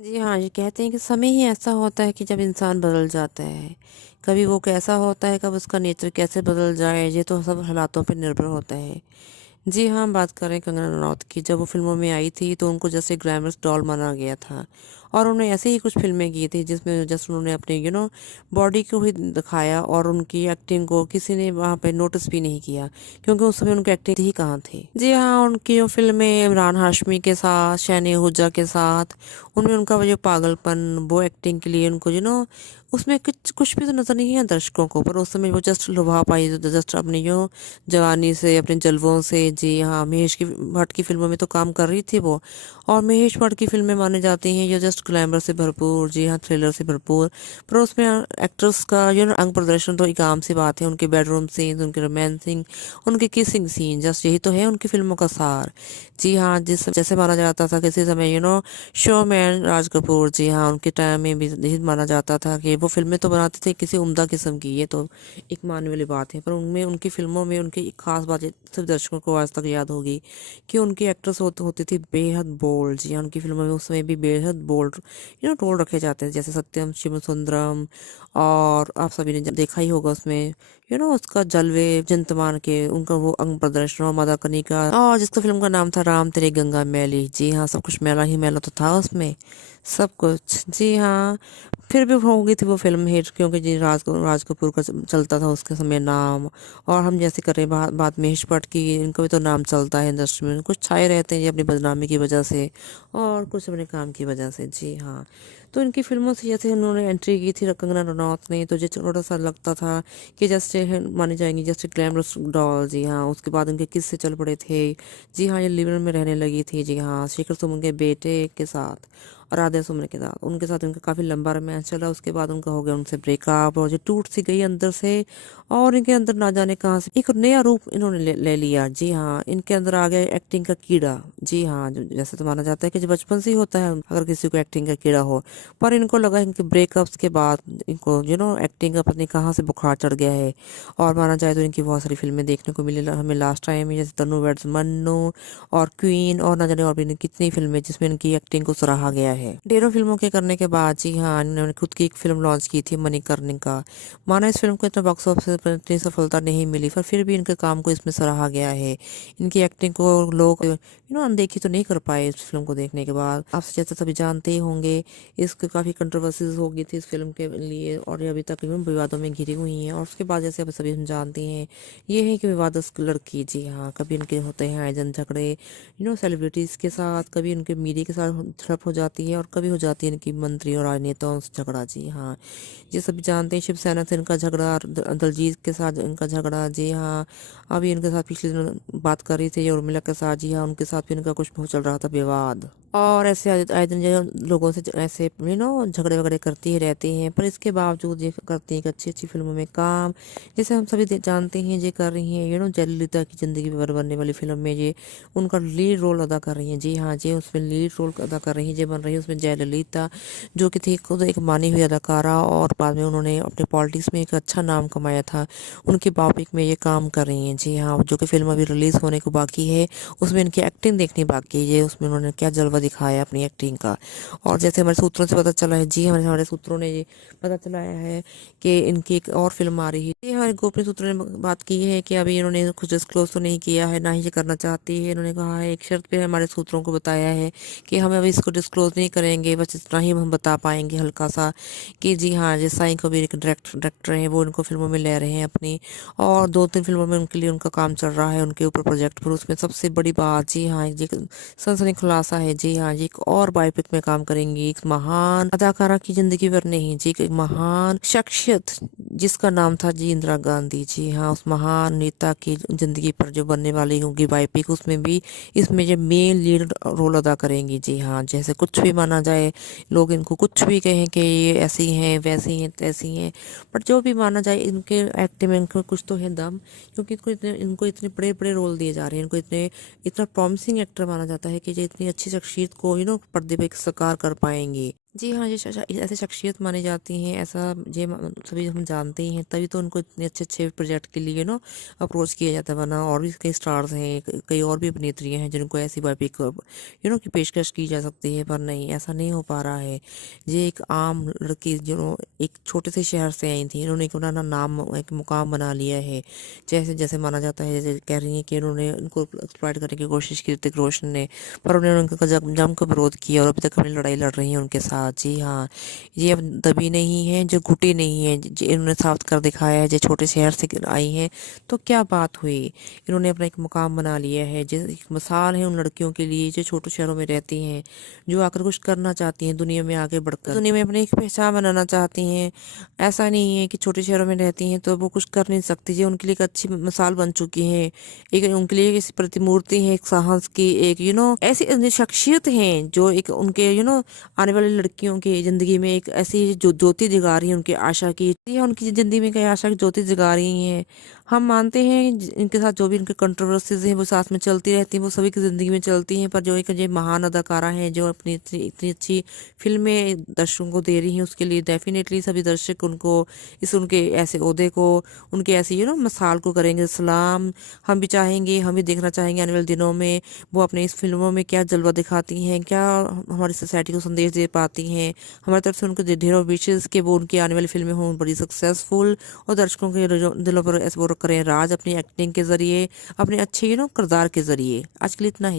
जी हाँ, ये कहते हैं कि समय ही ऐसा होता है कि जब इंसान बदल जाता है। कभी वो कैसा होता है, कब उसका नेचर कैसे बदल जाए, ये तो सब हालातों पे निर्भर होता है। जी हाँ, हम बात कर रहे हैं कंगना रनौत की। जब वो फ़िल्मों में आई थी तो उनको जैसे ग्लैमरस डॉल माना गया था और उन्होंने ऐसे ही कुछ फ़िल्में की थी जिसमें जस्ट उन्होंने अपने बॉडी को ही दिखाया और उनकी एक्टिंग को किसी ने वहाँ पे नोटिस भी नहीं किया, क्योंकि उस समय उनकी एक्टिंग ही कहाँ थी। जी हाँ, उनकी जो फ़िल्में इमरान हाशमी के साथ, शान हुज्जा के साथ, उनमें उनका वो जो पागलपन, वो एक्टिंग के लिए उनको उसमें कुछ कुछ भी तो नज़र नहीं है दर्शकों को, पर उस समय वो जस्ट लुभा पाई, जस्ट अपनी जवानी से, अपने जलवों से। जी हाँ, महेश की भट्ट की फ़िल्मों में तो काम कर रही थी वो। और महेश भट्ट की फ़िल्में मानी जाती हैं ये जस्ट ग्लैमर से भरपूर, जी हाँ, थ्रिलर से भरपूर। पर उसमें एक्ट्रेस का अंग प्रदर्शन तो एक आम सी बात है। उनके बेडरूम सीन्स, उनके रोमांसिंग, उनके किसिंग सीन, जस्ट यही तो है उनकी फ़िल्मों का सार। जी हाँ, जिस जैसे माना जाता था किसी समय शोमैन राज कपूर, जी हाँ, उनके टाइम में भी यही माना जाता था कि वो फ़िल्में तो बनाते थे किसी उम्दा किस्म की, ये तो एक मानने वाली बात है। पर उनमें, उनकी फ़िल्मों में उनकी एक ख़ास बात है, सब दर्शकों को आज तक याद होगी कि उनकी एक्ट्रेस होती थी बेहद बोल्ड। जी हाँ, उनकी फ़िल्मों में उस समय भी बेहद बोल्ड रोल रखे जाते हैं, जैसे सत्यम शिवसुंदरम। और आप सभी ने देखा ही होगा उसमें उसका जलवे जनतमान के, उनका वो अंग प्रदर्शन और मदाकनी का, और जिसका फ़िल्म का नाम था राम तेरी गंगा मैली। जी हाँ, सब कुछ मैला ही मैला तो था उसमें, सब कुछ। जी हाँ, फिर भी हो गई थी वो फ़िल्म हिट, क्योंकि जी राज कपूर का चलता था उसके समय नाम। और हम जैसे कर रहे हैं बात महेश भट्ट की, इनका भी तो नाम चलता है इंडस्ट्री में। कुछ छाए रहते हैं ये अपनी बदनामी की वजह से और कुछ अपने काम की वजह से। जी हाँ, तो इनकी फ़िल्मों से जैसे उन्होंने एंट्री की थी कंगना रनौत ने, तो जो थोड़ा सा लगता था कि जैसे मानी जाएंगी जैसे ग्लैमरस डॉल। जी हाँ, उसके बाद उनके किस्से चल पड़े थे। जी हाँ, ये लिव इन में रहने लगी थी। जी हाँ, शेखर सुमन के बेटे के साथ और राधे सुमन के साथ, उनके साथ उनका काफ़ी लंबा रोमांस चला। उसके बाद उनका हो गया उनसे ब्रेकअप, और जो टूट सी गई अंदर से, और इनके अंदर ना जाने कहाँ से एक नया रूप इन्होंने ले लिया। जी हाँ, इनके अंदर आ गया एक्टिंग का कीड़ा। जी हाँ, जैसे तो माना जाता है कि जो बचपन से ही होता है अगर किसी को एक्टिंग का कीड़ा हो, पर इनको लगा इनके ब्रेकअप्स के बाद इनको एक्टिंग का पता नहीं कहाँ से बुखार चढ़ गया है। और माना जाए तो इनकी बहुत सारी फिल्में देखने को मिली हमें लास्ट टाइम में, जैसे तन्नू वेड्स मन्नू और क्वीन, और ना जाने और भी कितनी फिल्में जिसमें इनकी एक्टिंग को सराहा गया है। ढेरों फिल्मों के करने के बाद जी हाँ, इन्होंने खुद की एक फिल्म लॉन्च की थी मणिकर्णिका। माना इस फिल्म को इतना बॉक्स ऑफिस पर इतनी सफलता नहीं मिली, पर फिर भी इनके काम को इसमें सराहा गया है। इनकी एक्टिंग को लोग अनदेखी तो नहीं कर पाए इस फिल्म को देखने के बाद। आप जैसे सभी जानते ही होंगे, इसके काफ़ी कंट्रोवर्सीज हो गई थी इस फिल्म के लिए, और ये अभी तक विवादों में घिरी हुई हैं। और उसके बाद जैसे आप सभी हम जानते हैं, ये है कि विवादस्थ लड़की। जी हाँ, कभी इनके होते हैं आयोजन झगड़े सेलिब्रिटीज़ के साथ, कभी उनके मीडिया के साथ झड़प हो जाती है, और कभी हो जाती है इनकी मंत्री और राजनेताओं से झगड़ा। जी हाँ, ये सभी जानते हैं, शिवसेना से इनका झगड़ा, दलजीत के साथ इनका झगड़ा। जी हाँ, अभी इनके साथ पिछले दिनों बात कर रही थी उर्मिला के साथ। जी हाँ, उनके साथ भी इनका कुछ बहुत चल रहा था विवाद। और ऐसे आए दिन जो लोगों से ऐसे झगड़े वगड़े करती ही रहती हैं, पर इसके बावजूद ये करती हैं कि अच्छी अच्छी फिल्मों में काम, जैसे हम सभी जानते हैं ये कर रही हैं जयललिता की ज़िंदगी पर बनने वाली फिल्म में ये उनका लीड रोल अदा कर रही हैं। जी हाँ, जी उसमें लीड रोल अदा कर रही हैं, ये बन रही है उसमें जयललिता, जो कि थी खुद एक मानी हुई अदाकारा, और बाद में उन्होंने अपने पॉलिटिक्स में एक अच्छा नाम कमाया था। उनकी बायोपिक में ये काम कर रही हैं। जी हाँ, जो कि फिल्म अभी रिलीज़ होने को बाकी है, उसमें इनकी एक्टिंग देखनी बाकी है। ये उसमें उन्होंने क्या जलवा दिखाया है अपनी एक्टिंग का। और जैसे हमारे सूत्रों से पता चला है, जी हमारे हमारे सूत्रों ने ये पता चलाया है कि इनकी एक और फिल्म आ रही है। ये हमारे गोपनीय सूत्रों ने बात की है कि अभी इन्होंने कुछ डिस्क्लोज तो नहीं किया है, ना ही ये करना चाहती है। इन्होंने कहा है, एक शर्त पे हमारे सूत्रों को बताया है कि हम अभी इसको डिस्क्लोज नहीं करेंगे, बस इतना ही हम बता पाएंगे हल्का सा कि जी हाँ, जैसा साईं कबीर एक डायरेक्टर हैं, वो इनको फिल्मों में ले रहे हैं अपनी, और 2-3 फिल्मों में उनके लिए उनका काम चल रहा है उनके ऊपर प्रोजेक्ट पर। उसमें सबसे बड़ी बात, जी हाँ, ये सनसनी खुलासा है। जी हाँ, ये एक और बायोपिक में काम करेंगी, एक महान अदाकारा की जिंदगी पर नहीं, जी एक महान शख्सियत जिसका नाम था जी इंदिरा गांधी। जी हाँ, उस महान नेता की जिंदगी पर जो बनने वाली होगी बायोपिक, उसमें भी इसमें जो मेन लीड रोल अदा करेंगी। जी हाँ, जैसे कुछ भी माना जाए, लोग इनको कुछ भी कहें कि ये ऐसी हैं, वैसी हैं, तैसी हैं, बट जो भी माना जाए, इनके एक्टिंग में इनको कुछ तो है दम, क्योंकि इनको इतने बड़े बड़े रोल दिए जा रहे हैं। इनको इतना प्रॉमिसिंग एक्टर माना जाता है कि ये इतनी अच्छी शख्सियत को पर्दे पे साकार कर पाएंगे। जी हाँ, ये ऐसी शख्सियत मानी जाती हैं, ऐसा सभी हम जानते ही हैं, तभी तो उनको इतने अच्छे-अच्छे प्रोजेक्ट के लिए अप्रोच किया जाता है, वरना और भी कई स्टार्स हैं, कई और भी अभिनेत्रियाँ हैं जिनको ऐसी बायोपिक की पेशकश की जा सकती है, पर नहीं, ऐसा नहीं हो पा रहा है। ये एक आम लड़की एक छोटे से शहर से आई थी, इन्होंने एक अपना नाम, एक मुकाम बना लिया है। जैसे जैसे माना जाता है, जैसे कह रही हैं कि उन्होंने उनको एक्सप्लॉइट करने की कोशिश की ऋतिक रोशन ने, पर उन्होंने उनका जमकर विरोध किया और अभी तक अपनी लड़ाई लड़ रही हैं उनके साथ। जी हाँ, ये अब दबी नहीं है, जो घुटी नहीं है, इन्होंने साबित कर दिखाया है, जो छोटे शहर से आई हैं, तो क्या बात हुई। इन्होंने अपना एक मुकाम बना लिया है, जो एक मिसाल है उन लड़कियों के लिए जो छोटे शहरों में रहती हैं, जो आकर कुछ करना चाहती हैं दुनिया में आगे बढ़कर, दुनिया में अपनी एक पहचान बनाना चाहती हैं। ऐसा नहीं है कि छोटे शहरों में रहती हैं तो वो कुछ कर नहीं सकती, जो उनके लिए एक अच्छी मिसाल बन चुकी है, एक उनके लिए एक प्रतिमूर्ति है, एक साहस की, एक ऐसी शख्सियत हैं जो एक उनके आने वाली लड़कियों की ज़िंदगी में एक ऐसी जो ज्योति जगा रही है, उनकी आशा की, या उनकी ज़िंदगी में कई आशा की ज्योति जगा रही हैं। हम मानते हैं इनके साथ जो भी इनके कंट्रोवर्सीज हैं वो साथ में चलती रहती हैं, वो सभी की ज़िंदगी में चलती हैं, पर जो एक ये महान अदाकारा हैं जो अपनी इतनी इतनी अच्छी फिल्में दर्शकों को दे रही हैं, उसके लिए डेफिनेटली सभी दर्शक उनको उनके ऐसे ओहदे को, उनके ऐसे मिसाल को करेंगे सलाम। हम भी चाहेंगे, हम भी देखना चाहेंगे आने वाले दिनों में वो अपने इस फिल्मों में क्या जलवा दिखाती हैं, क्या हमारी सोसाइटी को संदेश दे पाती हैं। हमारी तरफ से उनको ढेरों विशेष कि वो उनकी आने वाली फिल्में हों बड़ी सक्सेसफुल, और दर्शकों के दिलों पर ऐसे वो करें राज अपनी एक्टिंग के ज़रिए, अपने अच्छे किरदार के ज़रिए। आज के लिए इतना ही।